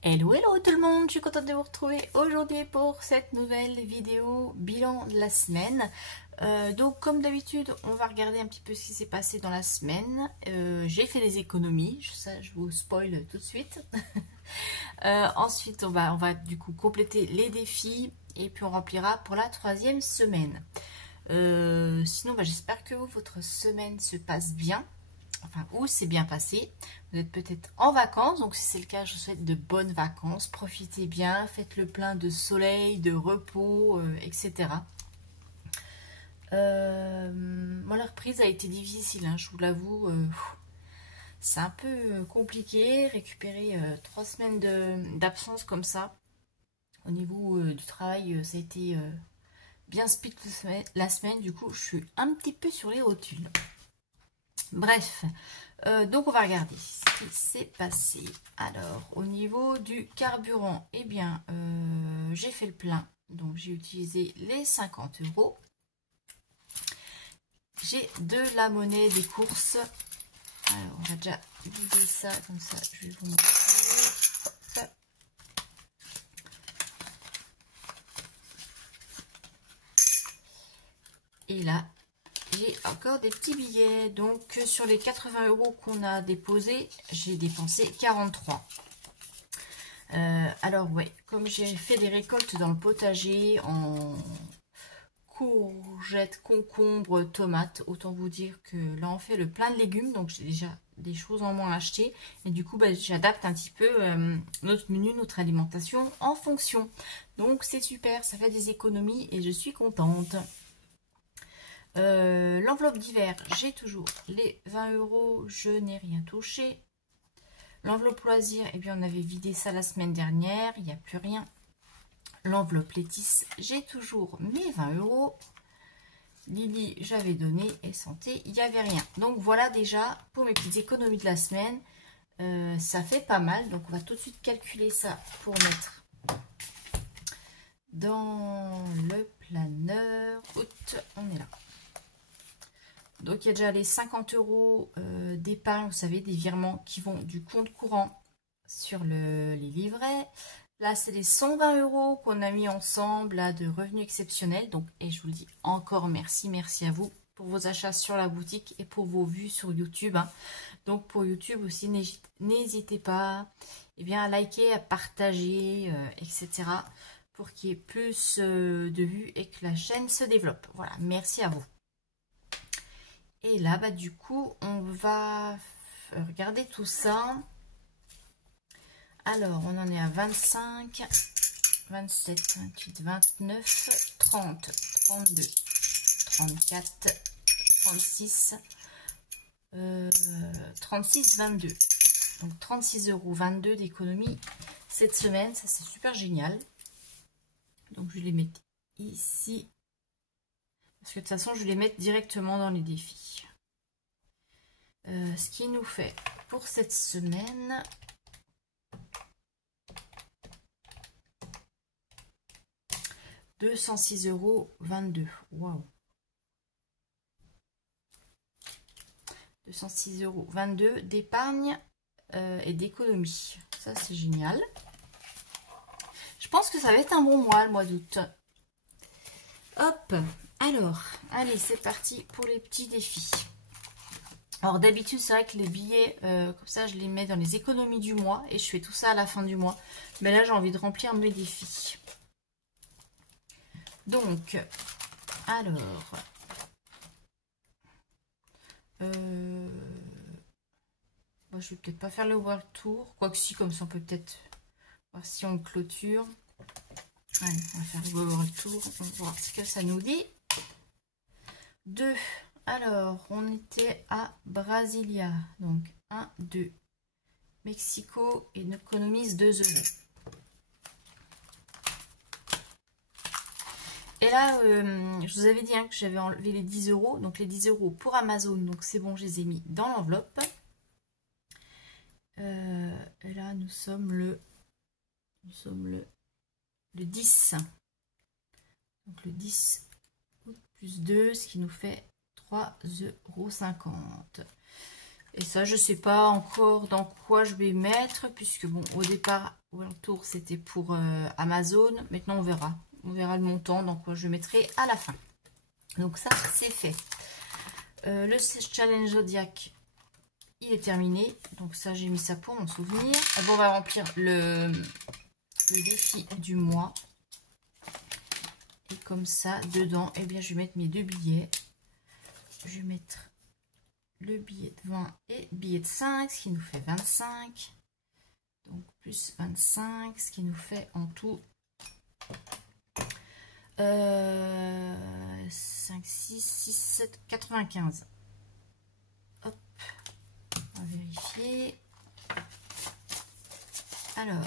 Hello hello tout le monde, je suis contente de vous retrouver aujourd'hui pour cette nouvelle vidéo bilan de la semaine. Donc comme d'habitude on va regarder un petit peu ce qui s'est passé dans la semaine. J'ai fait des économies, ça je vous spoil tout de suite. Ensuite on va du coup compléter les défis et puis on remplira pour la troisième semaine. Sinon j'espère que votre semaine se passe bien. Enfin, où c'est bien passé. Vous êtes peut-être en vacances, donc si c'est le cas, je vous souhaite de bonnes vacances. Profitez bien, faites le plein de soleil, de repos, etc. Moi, la reprise a été difficile, hein, je vous l'avoue. C'est un peu compliqué. Récupérer 3 semaines d'absence comme ça. Au niveau du travail, ça a été bien speed la semaine. Du coup, je suis un petit peu sur les rotules. Bref, donc on va regarder ce qui s'est passé. Alors, au niveau du carburant, eh bien, j'ai fait le plein. Donc, j'ai utilisé les 50 €. J'ai de la monnaie des courses. Alors, on va déjà vider ça, comme ça, je vais vous montrer. Hop. Et là, j'ai encore des petits billets. Donc, sur les 80 € qu'on a déposés, j'ai dépensé 43. Alors ouais, comme j'ai fait des récoltes dans le potager en courgettes, concombres, tomates, autant vous dire que là on fait le plein de légumes, donc j'ai déjà des choses en moins à acheter et du coup j'adapte un petit peu notre menu, notre alimentation en fonction. Donc c'est super, ça fait des économies et je suis contente. L'enveloppe d'hiver, j'ai toujours les 20 €, je n'ai rien touché. L'enveloppe loisir, eh bien on avait vidé ça la semaine dernière, il n'y a plus rien. L'enveloppe Létis, j'ai toujours mes 20 €. Lily, j'avais donné et santé, il n'y avait rien. Donc voilà déjà pour mes petites économies de la semaine. Ça fait pas mal. Donc on va tout de suite calculer ça pour mettre dans le planeur. Août, on est là. Donc il y a déjà les 50 € d'épargne, vous savez, des virements qui vont du compte courant sur les livrets. Là, c'est les 120 € qu'on a mis ensemble, là, de revenus exceptionnels. Donc, et je vous le dis encore merci, merci à vous pour vos achats sur la boutique et pour vos vues sur YouTube, hein. Donc, pour YouTube aussi, n'hésitez pas bien, à liker, à partager, etc. pour qu'il y ait plus de vues et que la chaîne se développe. Voilà, merci à vous. Et là, du coup, on va regarder tout ça. Alors, on en est à 25, 27, 28, 29, 30, 32, 34, 36, 36, 22. Donc 36,22 € d'économie cette semaine. Ça, c'est super génial. Donc, je vais les mettre ici. Parce que de toute façon, je vais les mettre directement dans les défis. Ce qui nous fait pour cette semaine... 206,22 €. Waouh. 206,22 € d'épargne et d'économie. Ça, c'est génial. Je pense que ça va être un bon mois, le mois d'août. Hop. Alors, allez, c'est parti pour les petits défis. Alors, d'habitude, c'est vrai que les billets, comme ça, je les mets dans les économies du mois et je fais tout ça à la fin du mois. Mais là, j'ai envie de remplir mes défis. Donc, alors, bon, je vais peut-être pas faire le World Tour, quoique si, comme ça on peut peut-être voir si on clôture. Allez, on va faire le World Tour, on va voir ce que ça nous dit. 2, alors, on était à Brasilia, donc 1, 2, Mexico, et on économise 2 €. Et là, je vous avais dit que j'avais enlevé les 10 €. Donc les 10 € pour Amazon. Donc c'est bon, je les ai mis dans l'enveloppe. Et là, nous sommes le 10. Donc le 10 plus 2, ce qui nous fait 3,50 €. Et ça, je sais pas encore dans quoi je vais mettre, puisque bon, au départ, au tour, c'était pour Amazon. Maintenant, on verra. On verra le montant, dans quoi je mettrai à la fin. Donc ça, c'est fait. Le challenge Zodiac, il est terminé. Donc ça, j'ai mis ça pour mon souvenir. Ah bon, on va remplir le défi du mois. Et comme ça, dedans, eh bien, je vais mettre mes 2 billets. Je vais mettre le billet de 20 et le billet de 5, ce qui nous fait 25. Donc plus 25, ce qui nous fait en tout 5, 6, 6, 7, 95. Hop, on va vérifier. Alors,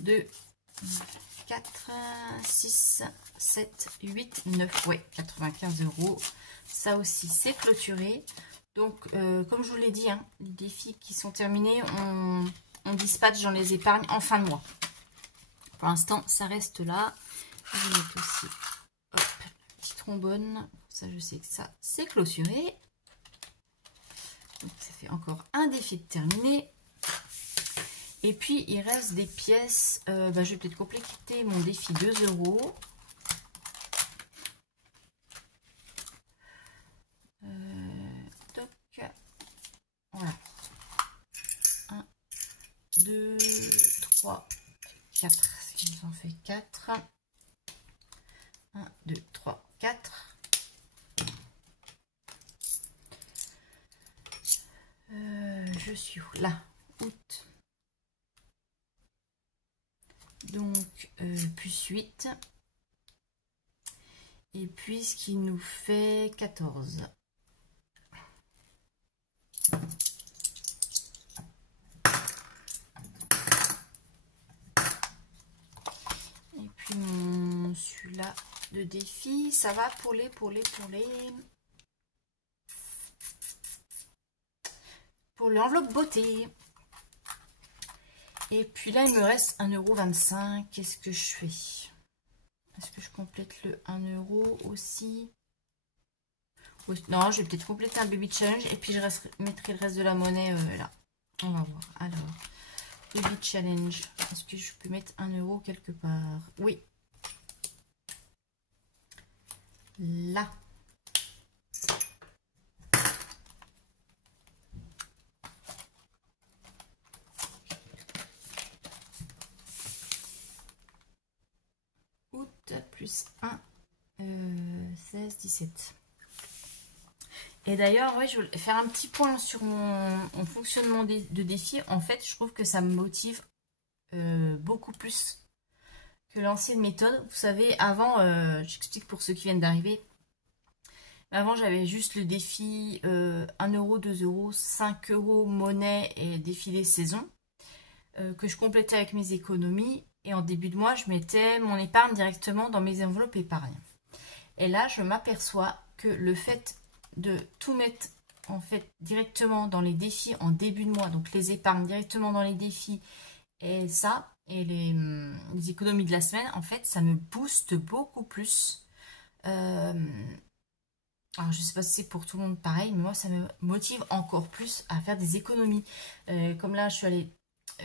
2, 4, 6, 7, 8, 9. Ouais, 95 €. Ça aussi, c'est clôturé. Donc, comme je vous l'ai dit, hein, les défis qui sont terminés, on dispatche dans les épargnes en fin de mois. Pour l'instant, ça reste là. Je vais mettre aussi hop, petit trombone. Ça, je sais que ça, c'est clôturé. Donc, ça fait encore un défi de terminé. Et puis, il reste des pièces. Je vais peut-être compléter mon défi 2 €. Voilà. 1, 2, 3, 4. Ce qui nous en fait 4. 1, 2, 3, 4. Je suis où? Là. Août. Donc, plus 8. Et puis, ce qui nous fait 14. Et puis, celui-là de défi, ça va pour l'enveloppe beauté. Et puis là, il me reste 1,25 €. Qu'est-ce que je fais? Est-ce que je complète le 1 € aussi? Non, je vais peut-être compléter un baby challenge et puis je mettrai le reste de la monnaie là. On va voir. Alors, baby challenge. Est-ce que je peux mettre 1 € quelque part? Oui. Là. Août plus 1, 16, 17. Et d'ailleurs, ouais, je voulais faire un petit point sur mon fonctionnement de défi. En fait, je trouve que ça me motive beaucoup plus que l'ancienne méthode. Vous savez, avant, j'explique pour ceux qui viennent d'arriver. Avant, j'avais juste le défi 1 €, 2 €, 5 € monnaie et défilé saison que je complétais avec mes économies. Et en début de mois, je mettais mon épargne directement dans mes enveloppes épargne. Et là, je m'aperçois que le fait de tout mettre en fait directement dans les défis en début de mois, donc les épargnes directement dans les défis et ça, et les économies de la semaine, en fait, ça me booste beaucoup plus. Alors, je sais pas si c'est pour tout le monde pareil, mais moi, ça me motive encore plus à faire des économies. Comme là, je suis allée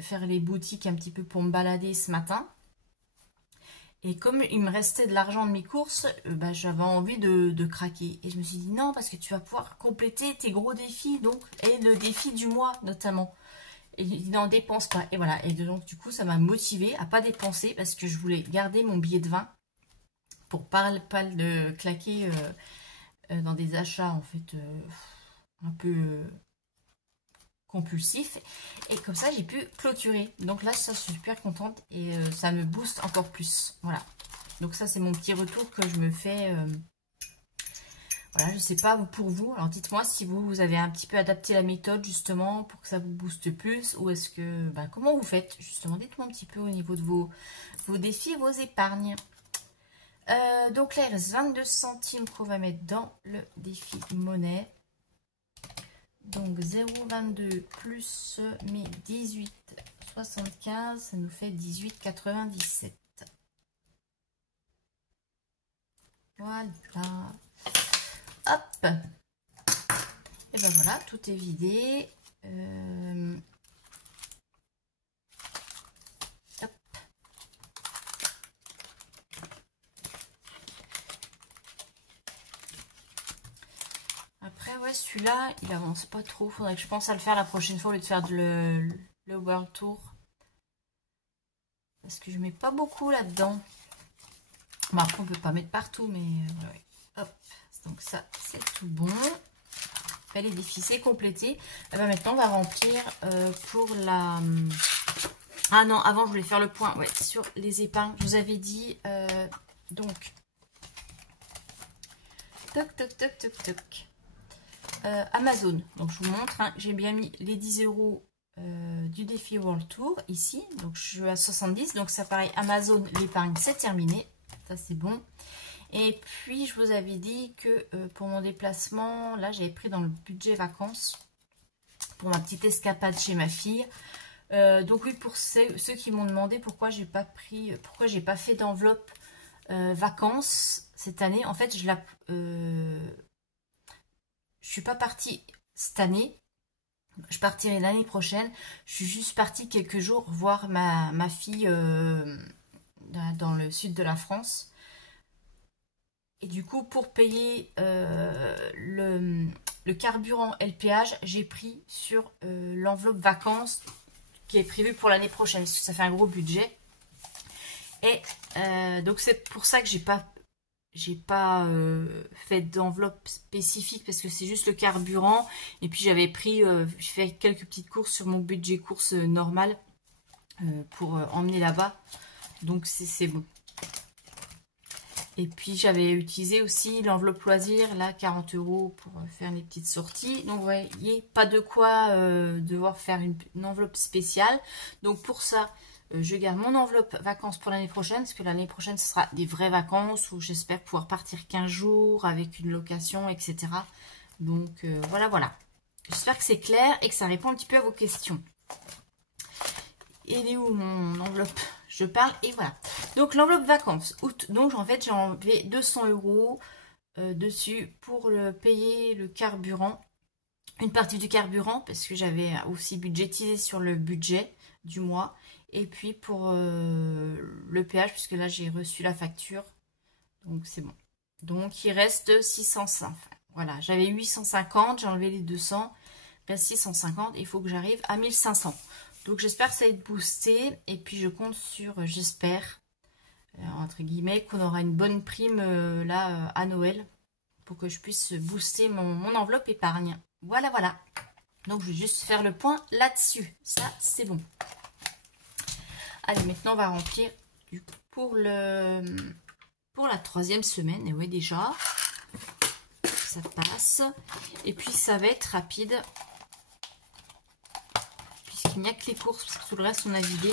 faire les boutiques un petit peu pour me balader ce matin. Et comme il me restait de l'argent de mes courses, j'avais envie de craquer. Et je me suis dit non, parce que tu vas pouvoir compléter tes gros défis, donc, et le défi du mois notamment. Et il dit non, dépense pas. Et voilà. Et donc du coup, ça m'a motivée à pas dépenser parce que je voulais garder mon billet de 20 pour pas le claquer dans des achats en fait un peu compulsifs. Et comme ça, j'ai pu clôturer. Donc là, ça, je suis super contente et ça me booste encore plus. Voilà. Donc ça, c'est mon petit retour que je me fais. Voilà, je sais pas pour vous. Alors dites-moi si vous avez un petit peu adapté la méthode justement pour que ça vous booste plus. Ou est-ce que... comment vous faites justement? Dites-moi un petit peu au niveau de vos défis, vos épargnes. Donc là, il reste 22 centimes qu'on va mettre dans le défi monnaie. Donc 0,22 plus mes 18,75, ça nous fait 18,97. Voilà. Hop. Et ben voilà, tout est vidé. Hop. Après, ouais, celui-là, il avance pas trop. Faudrait que je pense à le faire la prochaine fois au lieu de faire le World Tour. Parce que je mets pas beaucoup là-dedans. Bon, après, on peut pas mettre partout, mais ouais. Hop. Donc ça, c'est tout bon. Les défis, c'est complété. Et ben maintenant, on va remplir pour la... Ah non, avant, je voulais faire le point sur les épingles. Je vous avais dit, donc... Toc, toc, toc, toc, toc. Amazon. Donc, je vous montre. Hein, j'ai bien mis les 10 € du défi World Tour ici. Donc, je suis à 70. Donc, ça pareil, Amazon, l'épargne, c'est terminé. Ça, c'est bon. Et puis, je vous avais dit que pour mon déplacement, là, j'avais pris dans le budget vacances pour ma petite escapade chez ma fille. Donc oui, pour ceux qui m'ont demandé pourquoi j'ai pas fait d'enveloppe vacances cette année. En fait, je suis pas partie cette année. Je partirai l'année prochaine. Je suis juste partie quelques jours voir ma fille dans le sud de la France. Et du coup, pour payer le carburant et le péage, j'ai pris sur l'enveloppe vacances qui est prévue pour l'année prochaine, parce que ça fait un gros budget. Et donc, c'est pour ça que j'ai pas fait d'enveloppe spécifique, parce que c'est juste le carburant. Et puis, j'avais pris, j'ai fait quelques petites courses sur mon budget course normal pour emmener là-bas. Donc, c'est bon. Et puis j'avais utilisé aussi l'enveloppe loisir, là 40 € pour faire les petites sorties. Donc vous voyez, pas de quoi devoir faire une enveloppe spéciale. Donc pour ça, je garde mon enveloppe vacances pour l'année prochaine. Parce que l'année prochaine, ce sera des vraies vacances où j'espère pouvoir partir 15 jours avec une location, etc. Donc voilà, voilà. J'espère que c'est clair et que ça répond un petit peu à vos questions. Et elle est où mon enveloppe? Je parle et voilà. Donc l'enveloppe vacances, août. Donc en fait j'ai enlevé 200 € dessus pour payer le carburant. Une partie du carburant parce que j'avais aussi budgétisé sur le budget du mois. Et puis pour le péage puisque là j'ai reçu la facture. Donc c'est bon. Donc il reste 605. Voilà, j'avais 850, j'ai enlevé les 200. Il reste 650. Il faut que j'arrive à 1500. Donc j'espère que ça va être boosté. Et puis je compte sur, j'espère, entre guillemets, qu'on aura une bonne prime là à Noël. Pour que je puisse booster mon enveloppe épargne. Voilà, voilà. Donc je vais juste faire le point là-dessus. Ça, c'est bon. Allez, maintenant on va remplir du coup, pour la 3e semaine. Et oui, déjà, ça passe. Et puis ça va être rapide. Il n'y a que les courses, parce que tout le reste, on a vidé.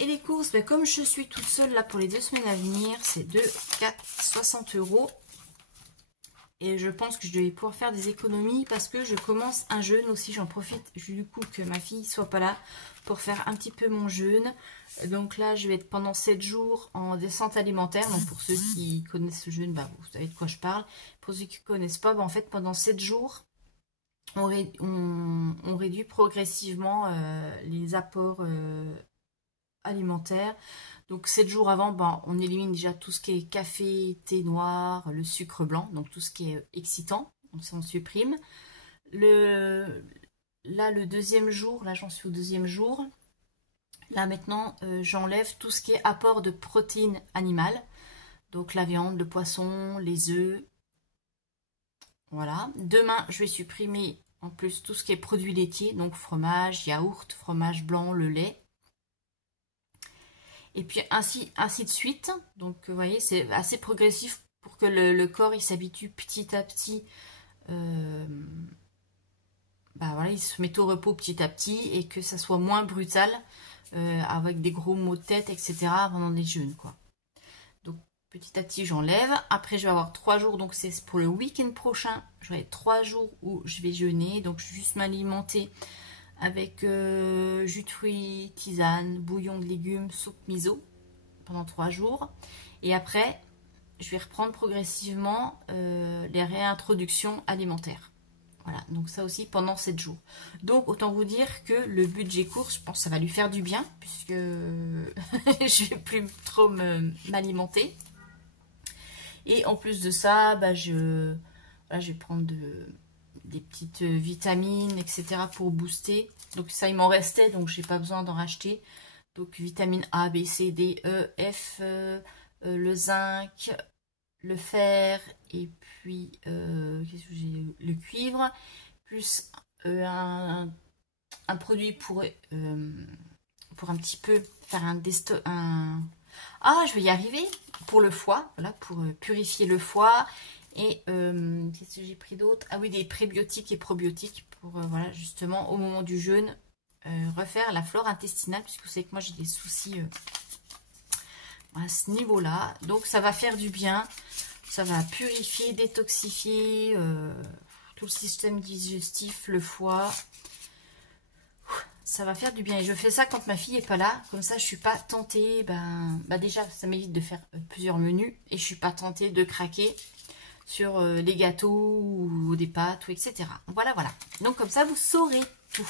Et les courses, ben, comme je suis toute seule là pour les 2 semaines à venir, c'est 2, 4, 60 €. Et je pense que je vais pouvoir faire des économies parce que je commence un jeûne aussi. J'en profite du coup que ma fille soit pas là pour faire un petit peu mon jeûne. Donc là, je vais être pendant 7 jours en descente alimentaire. Donc pour ceux qui connaissent ce jeûne, bah, vous savez de quoi je parle. Pour ceux qui ne connaissent pas, bah, en fait, pendant 7 jours, on réduit progressivement les apports alimentaires. Donc 7 jours avant, ben, on élimine déjà tout ce qui est café, thé noir, le sucre blanc, donc tout ce qui est excitant, donc ça on supprime. Là le 2e jour, là j'en suis au 2e jour, là maintenant j'enlève tout ce qui est apport de protéines animales, donc la viande, le poisson, les œufs, voilà. Demain je vais supprimer en plus tout ce qui est produits laitiers, donc fromage, yaourt, fromage blanc, le lait. Et puis ainsi de suite. Donc vous voyez, c'est assez progressif pour que le corps il s'habitue petit à petit. Bah voilà, il se met au repos petit à petit et que ça soit moins brutal avec des gros maux de tête, etc. pendant les jeûnes, quoi. Donc petit à petit j'enlève. Après je vais avoir 3 jours, donc c'est pour le week-end prochain. J'aurai 3 jours où je vais jeûner. Donc je vais juste m'alimenter avec jus de fruits, tisane, bouillon de légumes, soupe miso pendant 3 jours. Et après, je vais reprendre progressivement les réintroductions alimentaires. Voilà, donc ça aussi pendant 7 jours. Donc autant vous dire que le budget course, je pense que ça va lui faire du bien, puisque je vais plus trop m'alimenter. Et en plus de ça, bah, je vais prendre des petites vitamines, etc. pour booster. Donc ça, il m'en restait, donc j'ai pas besoin d'en racheter. Donc vitamine A, B, C, D, E, F, le zinc, le fer et puis qu'est-ce que j'ai, le cuivre, plus un produit pour un petit peu faire ah, je vais y arriver, pour le foie, voilà, pour purifier le foie. Et qu'est-ce que j'ai pris d'autre? Ah oui, des prébiotiques et probiotiques pour voilà, justement au moment du jeûne refaire la flore intestinale, puisque vous savez que moi j'ai des soucis à ce niveau-là. Donc ça va faire du bien, ça va purifier, détoxifier tout le système digestif, le foie. Ça va faire du bien. Et je fais ça quand ma fille est pas là, comme ça je suis pas tentée. Bah déjà ça m'évite de faire plusieurs menus et je suis pas tentée de craquer sur les gâteaux ou des pâtes ou etc. Voilà, voilà. Donc comme ça vous saurez tout.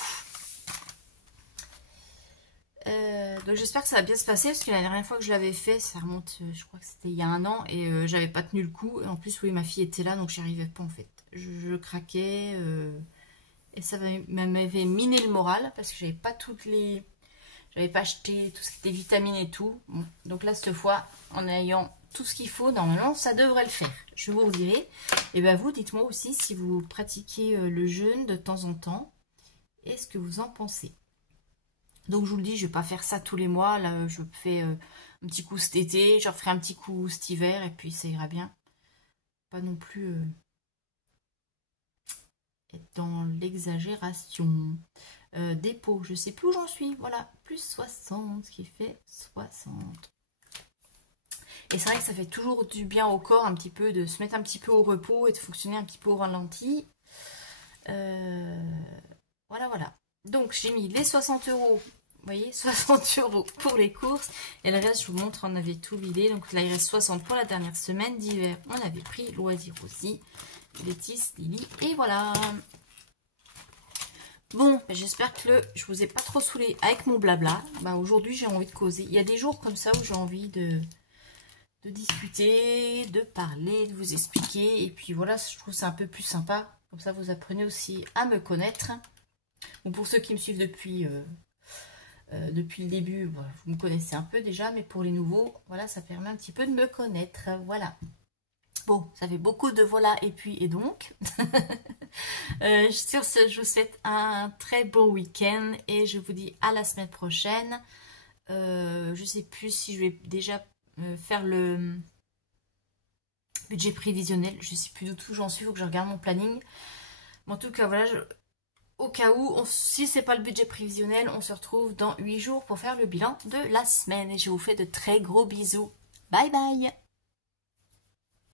Donc j'espère que ça va bien se passer, parce que la dernière fois que je l'avais fait, ça remonte, je crois que c'était il y a 1 an, et j'avais pas tenu le coup. Et en plus, oui, ma fille était là, donc j'y arrivais pas en fait. Je craquais, et ça m'avait miné le moral, parce que j'avais pas j'avais pas acheté tout ce qui était vitamines et tout. Bon, donc là, cette fois, en ayant tout ce qu'il faut, normalement, ça devrait le faire. Je vous redirai. Et ben vous, dites-moi aussi si vous pratiquez le jeûne de temps en temps, et ce que vous en pensez. Donc je vous le dis, je ne vais pas faire ça tous les mois. Là, je fais un petit coup cet été, je referai un petit coup cet hiver, et puis ça ira bien. Pas non plus être dans l'exagération. Dépôt, je ne sais plus où j'en suis. Voilà, plus 60, ce qui fait 60. Et c'est vrai que ça fait toujours du bien au corps, un petit peu, de se mettre un petit peu au repos et de fonctionner un petit peu au ralenti. Voilà, voilà. Donc j'ai mis les 60 €. Vous voyez, 60 € pour les courses. Et le reste, je vous montre, on avait tout vidé. Donc là, il reste 60 pour la dernière semaine. D'hiver, on avait pris loisir aussi. Bêtise, Lily. Et voilà. Bon, j'espère que je vous ai pas trop saoulé avec mon blabla. Aujourd'hui, j'ai envie de causer. Il y a des jours comme ça où j'ai envie de discuter, de parler, de vous expliquer. Et puis voilà, je trouve ça un peu plus sympa. Comme ça, vous apprenez aussi à me connaître. Bon, pour ceux qui me suivent depuis le début, voilà, vous me connaissez un peu déjà, mais pour les nouveaux, voilà, ça permet un petit peu de me connaître. Voilà. Bon, ça fait beaucoup de voilà et puis et donc. Sur ce, je vous souhaite un très bon week-end et je vous dis à la semaine prochaine. Je sais plus si je vais déjà faire le budget prévisionnel. Je sais plus du tout où j'en suis, il faut que je regarde mon planning. Mais en tout cas, voilà, au cas où, si c'est pas le budget prévisionnel, on se retrouve dans 8 jours pour faire le bilan de la semaine. Et je vous fais de très gros bisous. Bye bye!